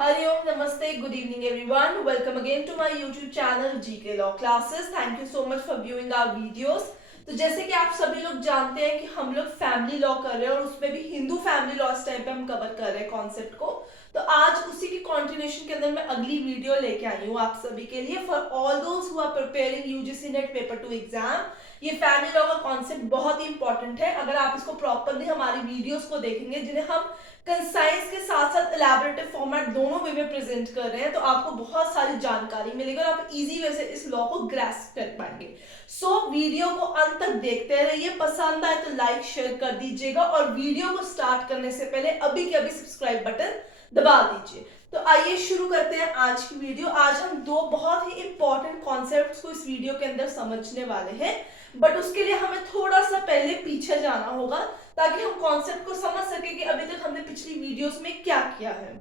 Hariom, Namaste, good evening everyone. Welcome again to my YouTube channel GK Law Classes. Thank you so much for viewing our videos. तो जैसे कि आप सभी लोग जानते हैं कि हम लोग फैमिली लॉ कर रहे हैं और उसमें भी हिंदू फैमिली लॉ इस टाइम पे हम कवर कर रहे हैं कॉन्सेप्ट को। तो आज उसी की कंटिन्यूएशन के अंदर मैं अगली वीडियो लेके आई हूँ आप सभी के लिए for all those who are preparing UGC NET paper 2 exam. ये फैमिली लॉ का कॉन्सेप्ट बहुत ही इंपॉर्टेंट है। अगर आप इसको प्रॉपरली हमारी वीडियोस को देखेंगे जिन्हें हम कंसाइज के साथ साथ इलैबोरेटिव फॉर्मेट दोनों वे में प्रेजेंट कर रहे हैं, तो आपको बहुत सारी जानकारी मिलेगी और आप इजी वे से इस लॉ को ग्रैस्प कर पाएंगे। सो वीडियो को अंत तक देखते रहिए। पसंद आए तो लाइक शेयर कर दीजिएगा और वीडियो को स्टार्ट करने से पहले अभी के अभी सब्सक्राइब बटन दबा दीजिए। तो आइए शुरू करते हैं आज की वीडियो। आज हम दो बहुत ही इंपॉर्टेंट कॉन्सेप्ट्स को इस वीडियो के अंदर समझने वाले हैं, बट उसके लिए हमें थोड़ा सा पहले पीछे जाना होगा ताकि हम कॉन्सेप्ट को समझ सके कि अभी तक हमने पिछली वीडियोस में क्या किया है।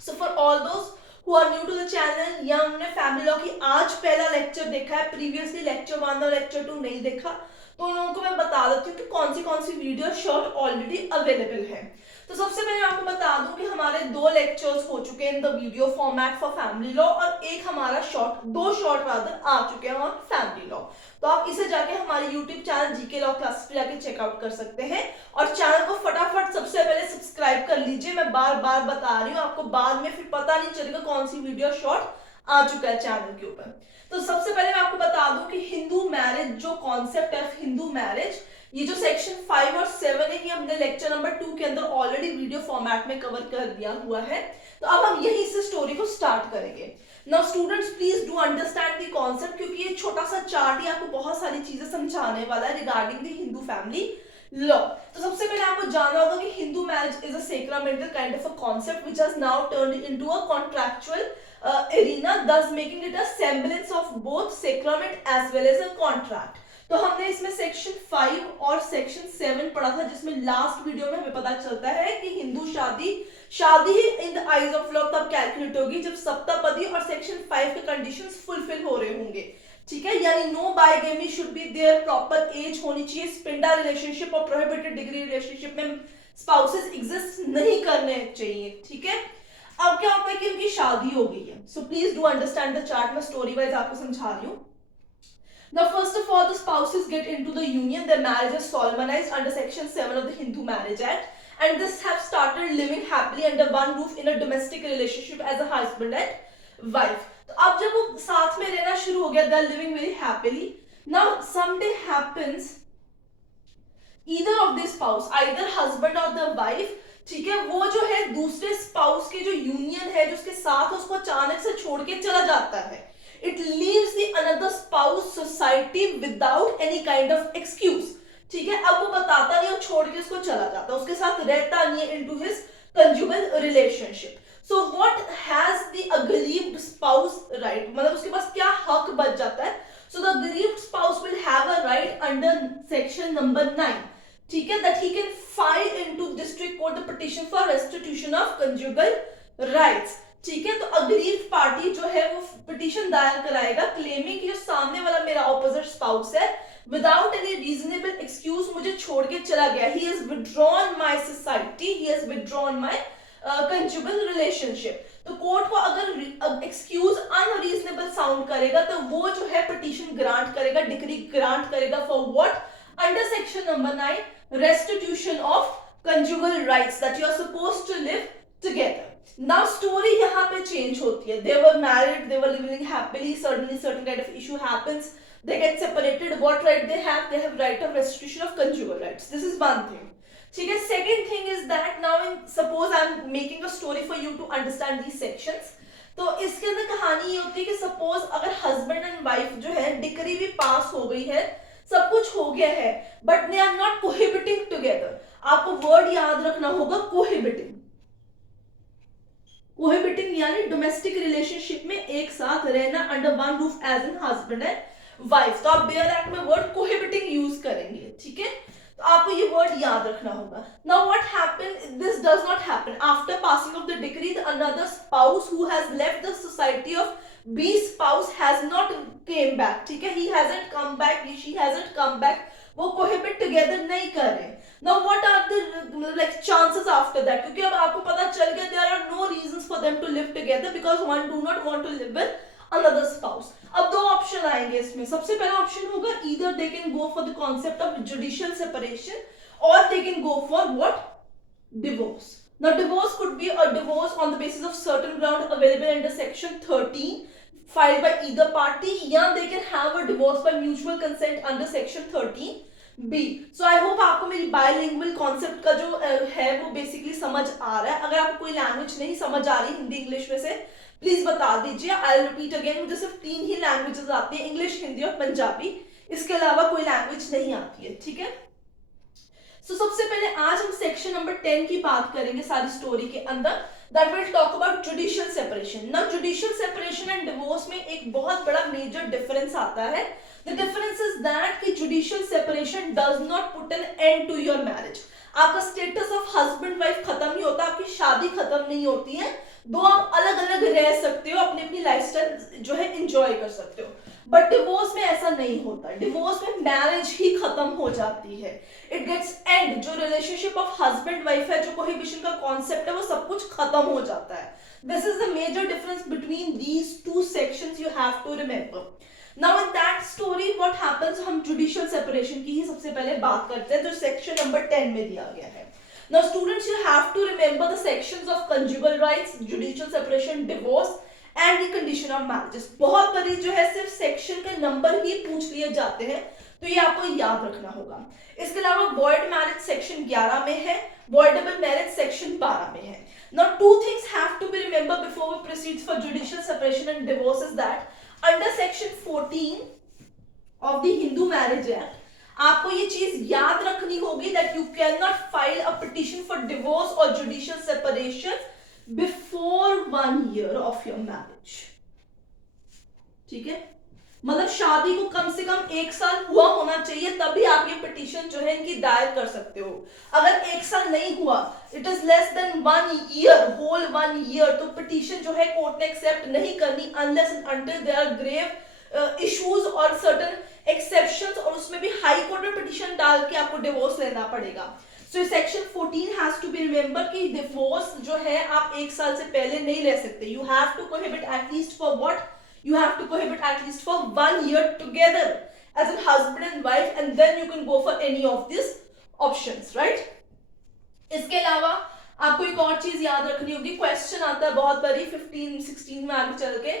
सो फॉर ऑल दोस्त who are new to the channel या उन्होंने फैमिली लॉ की आज पहला लेक्चर देखा है, प्रीवियसली लेक्चर 1 और लेक्चर 2 नहीं देखा, तो उन लोगों को मैं बता देती हूँ कि कौन सी वीडियो शॉर्ट ऑलरेडी अवेलेबल है। तो सबसे पहले आपको बता दूं कि हमारे 2 लेक्चर्स हो चुके हैं in the video format for family law और एक हमारा दो शॉर्ट रादर आ चुके हैं ऑन फैमिली लॉ। तो आप इसे जाके हमारे YouTube channel GK law classes पे जाके चेकआउट कर सकते हैं और चैनल को फटाफट सबसे पहले सब्सक्राइब कर लीजिए। मैं बार बार बता रही हूँ, आपको बाद में फिर पता नहीं चलेगा कौन सी वीडियो शॉर्ट आ चुका है चैनल के ऊपर। तो सबसे पहले मैं आपको बता दूं कि हिंदू मैरिज जो कॉन्सेप्ट है, हिंदू मैरिज, ये जो सेक्शन 5 और 7 है ये हमने लेक्चर नंबर 2 के अंदर ऑलरेडी वीडियो फॉर्मेट में कवर कर दिया हुआ है। तो अब हम यहीं से स्टोरी को स्टार्ट करेंगे। Now students please do understand the concept, क्योंकि ये छोटा सा चार्ट ही आपको बहुत सारी चीजें समझाने वाला है regarding the Hindu family law. तो सबसे पहले आपको जानना होगा कि Hindu marriage is a sacramental kind of a concept which has now turned into a contractual arena, thus making it a semblance of both sacrament as well as a contract। तो हमने इसमें सेक्शन 5 और सेक्शन 7 पढ़ा था, जिसमें last video में हमें पता चलता है कि हिंदू शादी ही in the eyes of law तब कैलकुलेट होगी जब सप्तापदी और सेक्शन 5 के कंडीशंस फुलफिल हो रहे होंगे। ठीक है, यानी no bigamy should be there, proper age होनी चाहिए, स्पिंडा रिलेशनशिप और प्रोहिबिटेड डिग्री रिलेशनशिप में स्पाउसेस एग्जिस्ट नहीं करने चाहिए। ठीक है, अब क्या होता है कि उनकी शादी हो गई है। So please do understand the chart, मैं स्टोरी वाइज आपको समझा रही हूँ। Now, first of all, the spouses get into the union. Their marriage is solemnized under Section 7 of the Hindu Marriage Act, and this have started living happily under one roof in a domestic relationship as a husband and wife. तो अब जब वो साथ में रहना शुरू हो गया, they are living very happily. Now, someday happens, either of the spouse, either husband or the wife, ठीक है, वो जो है दूसरे स्पाउस के जो यूनियन है जो उसके साथ उसको अचानक से छोड़ के चला जाता है। It leaves the another spouse society without any kind of excuse। ठीक है, अब वो बताता नहीं और छोड़ के उसको चला जाता है, उसके साथ रहता नहीं है into his conjugal relationship। So what has the aggrieved spouse right, मतलब उसके पास क्या हक बच जाता है। So the aggrieved spouse will have a right under section number 9, ठीक है, that he can file into district court the petition for restitution of conjugal rights। ठीक है, तो अग्रीव्ड पार्टी जो है वो पिटीशन दायर कराएगा क्लेमिंग कि जो सामने वाला मेरा ऑपोजिट स्पाउस है विदाउट एनी रीजनेबल एक्सक्यूज मुझे छोड़ के चला गया, he has withdrawn my society, he has withdrawn my conjugal relationship. तो कोर्ट को अगर एक्सक्यूज अनरीजनेबल साउंड करेगा तो वो जो है पिटीशन ग्रांट करेगा, डिक्री ग्रांट करेगा for what, under section number 9, restitution of conjugal rights that you are supposed to live together। Now story यहाँ पे change होती है। They were married, they were living happily, suddenly certain kind of issue happens, they get separated। What right they have? They have right of restitution of conjugal rights। This is one thing। ठीक है, second thing is that now suppose I am making a story for you to understand these sections। तो इसके अंदर कहानी ये होती है कि suppose अगर husband and wife जो है डिक्री भी पास हो गई है, सब कुछ हो गया है, but they are not cohabiting together. आपको वर्ड याद रखना होगा, कोहिबिटिंग। कोहिबिटिंग यानी डोमेस्टिक रिलेशनशिप में एक साथ रहना under one roof as an husband and wife. तो आप बेयर एक्ट में वर्ड कोहिबिटिंग यूज करेंगे। ठीक है, तो आपको ये वर्ड याद रखना होगा। Now what happen, this does not happen after passing of the decree, another spouse who has left the society of B spouse has not came back। ठीक है, he hasn't come back, she hasn't come back, वो cohabit together नहीं कर रहे। Now what are the like chances after that, क्योंकि अब आपको पता चल गया there are no reasons for them to live together because one do not want to live with another spouse. अब दो ऑप्शन आएंगे इसमें. सबसे पहला ऑप्शन होगा either they can go for the concept of judicial separation or they can go for what? Divorce. Now divorce could be a divorce on the basis of certain ground available under section 13 filed by either party, या they can have a divorce by mutual consent under section 13 B. So I hope आपको मेरी bilingual concept का जो है वो basically समझ आ रहा है. अगर आपको कोई लैंग्वेज नहीं समझ आ रही हिंदी इंग्लिश में से प्लीज बता दीजिए. आई रिपीट अगेन, मुझे सिर्फ 3 ही लैंग्वेजेस आती है, इंग्लिश, हिंदी और पंजाबी. इसके अलावा कोई लैंग्वेज नहीं आती है. ठीक है. सो सबसे पहले आज हम सेक्शन नंबर 10 की बात करेंगे सारी स्टोरी के अंदर. That will talk about judicial separation. Now judicial separation and divorce में एक बहुत बड़ा मेजर डिफरेंस आता है. The difference is that कि judicial separation does not put an end to your marriage. आपका status of husband wife खत्म नहीं होता, आपकी शादी खत्म नहीं होती है. दो आप अलग अलग रह सकते हो, अपनी अपनी लाइफस्टाइल जो है एंजॉय कर सकते हो. बट डिवोर्स में ऐसा नहीं होता. डिवोर्स में मैरिज ही खत्म हो जाती है. It gets end. जो रिलेशनशिप ऑफ हस्बैंड वाइफ है, जो कोहिबिशन का कॉन्सेप्ट है, वो सब कुछ खत्म हो जाता है. This is the major difference between these two sections. You have to remember. Now in that story what happens, हम judicial separation की ही सबसे पहले बात करते हैं जो सेक्शन नंबर 10 में दिया गया है. Now students, you have to remember the sections of conjugal rights, judicial separation, divorce and the condition of marriages. बहुत बड़ी जो है सिर्फ सेक्शन के नंबर ही पूछ लिए जाते हैं, तो ये आपको याद रखना होगा. इसके अलावा void marriage सेक्शन 11 में है, voidable marriage सेक्शन 12 में है. Now two things have to be remembered before we proceed for judicial separation and divorce is that under section 14 of the Hindu marriage act आपको ये चीज याद रखनी होगी that you can not file a petition for divorce और judicial separation before 1 year of your marriage. ठीक है. मतलब शादी को कम से कम 1 साल हुआ होना चाहिए, तभी आप ये पिटिशन जो है इनकी दायर कर सकते हो. अगर 1 साल नहीं हुआ, it is less than 1 year, whole 1 year, तो पिटिशन जो है कोर्ट ने एक्सेप्ट नहीं करनी unless and until there are grave issues और सर्टेन एक्सेप्शंस, और उसमें भी हाई कोर्ट में पिटिशन डाल के आपको डिवोर्स लेना पड़ेगा. So section 14 has to be remember कि डिवोर्स जो है आप 1 साल से पहले नहीं ले सकते. You have to prohibit at least for what? You have to cohabit at least for 1 year together as a husband and wife, and then you can go for any of these options, right? इसके अलावा आपको एक और चीज याद रखनी होगी. Question आता है बहुत बारी 15-16 में आगे चल के,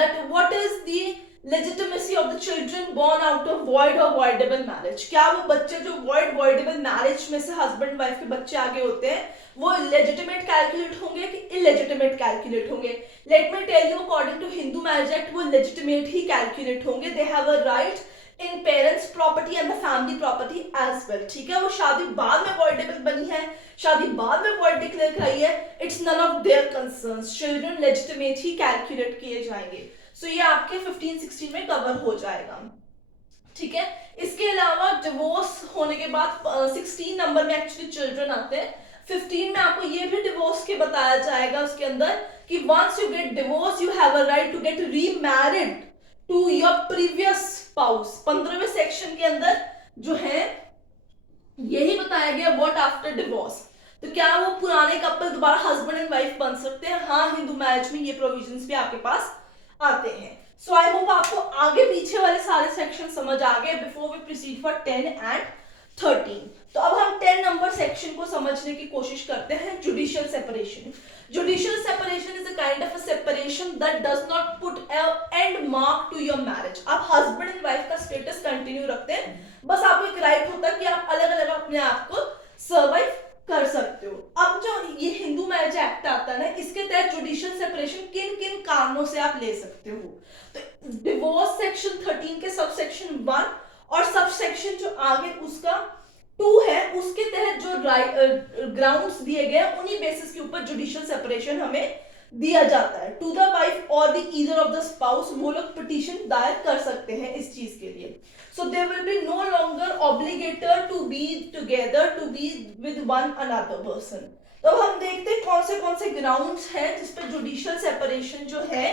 that what is the legitimacy of the children born out of void or voidable marriage. क्या वो बच्चे जो voidable marriage में से husband wife के बच्चे आगे होते हैं वो legitimate calculate होंगे कि illegitimate calculate होंगे? Let me tell you, according to Hindu Marriage Act वो legitimate ही calculate होंगे. They have a right in parents property and the family property as well. ठीक है. वो शादी बाद में voidable बनी है, शादी बाद में void declare कराई है, it's none of their concerns. Children legitimate he calculate किए जाएंगे. So ये आपके 15-16 में कवर हो जाएगा. ठीक है. इसके अलावा डिवोर्स होने के बाद 16 नंबर में एक्चुअली चिल्ड्रन आते हैं. 15 में आपको ये भी डिवोर्स के बताया जाएगा उसके अंदर कि once you get divorced you have a right to get remarried to your previous spouse. 15वें सेक्शन के अंदर जो है यही बताया गया what after divorce. तो क्या वो पुराने कपल दोबारा हस्बैंड एंड वाइफ बन सकते हैं? हाँ, हिंदू मैरिज में ये प्रोविजंस भी आपके पास आते हैं. सो आई होप आपको आगे पीछे वाले सारे सेक्शन समझ आ गए before we proceed for 10 and 13. तो अब हम 10 नंबर सेक्शन को समझने की कोशिश करते हैं. Judicial separation. Judicial separation is a kind of a separation that does not put end mark to your marriage. आप हस्बैंड एंड वाइफ का स्टेटस कंटिन्यू रखते हैं, बस आपको एक राइट होता है कि आप अलग अलग अपने आप को सर्वाइव कर सकते हो. अब जो ये हिंदू मैरिज एक्ट आता है ना, इसके तहत जुडिशियल सेपरेशन किन किन कारणों से आप ले सकते हो. तो डिवोर्स सेक्शन 13 के सब सेक्शन 1 और सब सेक्शन जो आगे उसका 2 है, उसके तहत जो ग्राउंड्स दिए गए उन्हीं बेसिस के ऊपर जुडिशियल सेपरेशन हमें दिया जाता है. टू द वाइफ और the either of the spouse वो लोग पिटीशन दायर कर सकते हैं इस चीज के लिए. So there will be no longer obligator to be together, to be with one another person. तो हम देखते हैं कौन से ग्राउंड्स हैं जिस पे जुडिशियल सेपरेशन जो है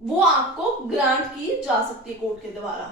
वो आपको ग्रांट की जा सकती है कोर्ट के द्वारा.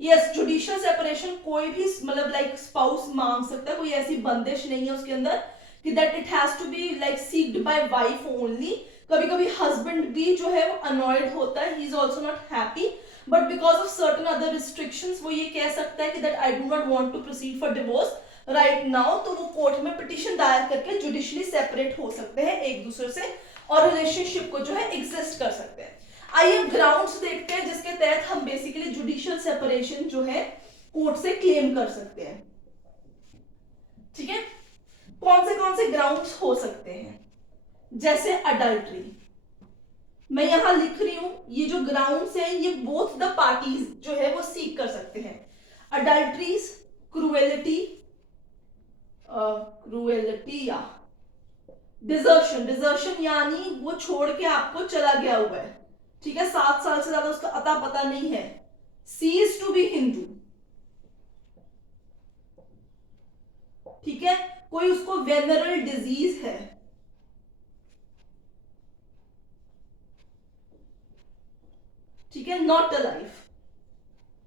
यस, जुडिशियल सेपरेशन कोई भी मतलब लाइक स्पाउस मांग सकता है, कोई ऐसी बंदिश नहीं है उसके अंदर कि that it has to be like seeked by wife only. कभी कभी हस्बैंड भी जो है वो अनॉयड होता है, he is also not happy, but because of certain other restrictions वो ये कह सकता है कि that I do not want to proceed for divorce right now, तो वो कोर्ट में पिटिशन दायर करके जुडिशली सेपरेट हो सकते हैं एक दूसरे से और रिलेशनशिप को जो है एग्जिस्ट कर सकते हैं। आइए ग्राउंड्स देखते हैं जिसके तहत हम बेसिकली जुडिशियल सेपरेशन जो है कोर्ट से क्लेम कर सकते हैं। ठीक है, कौन से ग्राउंड्स हो सकते हैं? जैसे अडल्ट्री, मैं यहां लिख रही हूं, ये जो ग्राउंड्स हैं ये बोथ द पार्टीज जो है वो सीख कर सकते हैं। अडल्ट्रीज, क्रूएलिटी या डिजर्शन, डिजर्शन यानी वो छोड़ के आपको चला गया हुआ है, ठीक है, 7 साल से ज्यादा उसका अता पता नहीं है। सीज टू बी हिंदू, ठीक है, कोई उसको वेनरल डिजीज है, ठीक है, नॉट अलाइव,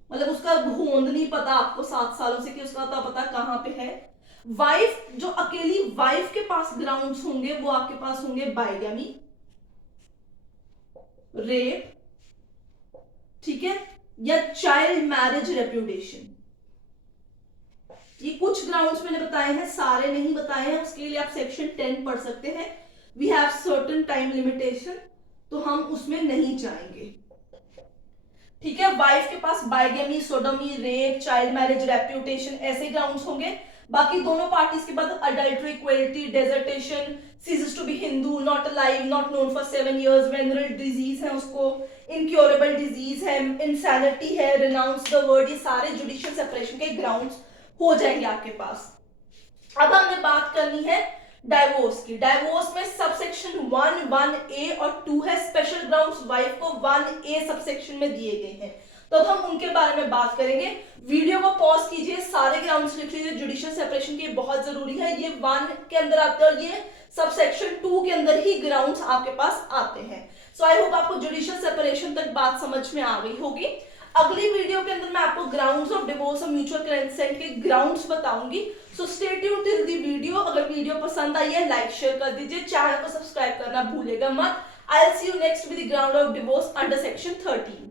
मतलब उसका होंद नहीं पता आपको 7 सालों से कि उसका अता पता कहां पे है। वाइफ, जो अकेली वाइफ के पास ग्राउंड्स होंगे वो आपके पास होंगे बाइगैमी, रेप, ठीक है, या चाइल्ड मैरिज रेप्यूटेशन। ये कुछ ग्राउंड्स मैंने बताए हैं, सारे नहीं बताए हैं, उसके लिए आप सेक्शन 10 पढ़ सकते हैं। We have certain time limitation, तो हम उसमें नहीं जाएंगे। ठीक है, वाइफ के पास bigamy, sodomy, rape, child marriage reputation ऐसे ग्राउंड्स होंगे। बाकी दोनों पार्टीज के बाद adultery, equality, desertion, ceases to be Hindu, not alive, not known for 7 years, venereal disease है उसको, इनक्योरेबल डिजीज है, इंसैनिटी है, रिनाउंस द वर्ड, ये सारे जुडिशियल सेपरेशन के ग्राउंड्स हो जाएंगे आपके पास। अब हमने बात करनी है डाइवोर्स की। डाइवोर्स में सबसेक्शन 1, 1A और 2 है। स्पेशल ग्राउंड्स वाइफ को 1A सबसेक्शन में दिए गए हैं, तो अब हम उनके बारे में बात करेंगे। वीडियो को पॉज कीजिए, सारे ग्राउंड्स लिख लीजिए, जुडिशियल सेपरेशन के बहुत जरूरी है। ये 1 के अंदर आते हैं और ये सबसेक्शन 2 के अंदर ही ग्राउंड्स आपके पास आते हैं। सो आई होप आपको जुडिशियल सेपरेशन तक बात समझ में आ गई होगी। अगली वीडियो के अंदर मैं आपको ग्राउंड्स ऑफ डिवोर्स और म्यूचुअल कंसेंट के ग्राउंड्स बताऊंगी। So stay tuned till the video. अगर वीडियो पसंद आई है लाइक शेयर कर दीजिए, चैनल को सब्सक्राइब करना भूलेगा मत। I will see you next with the ground of divorce under section 13।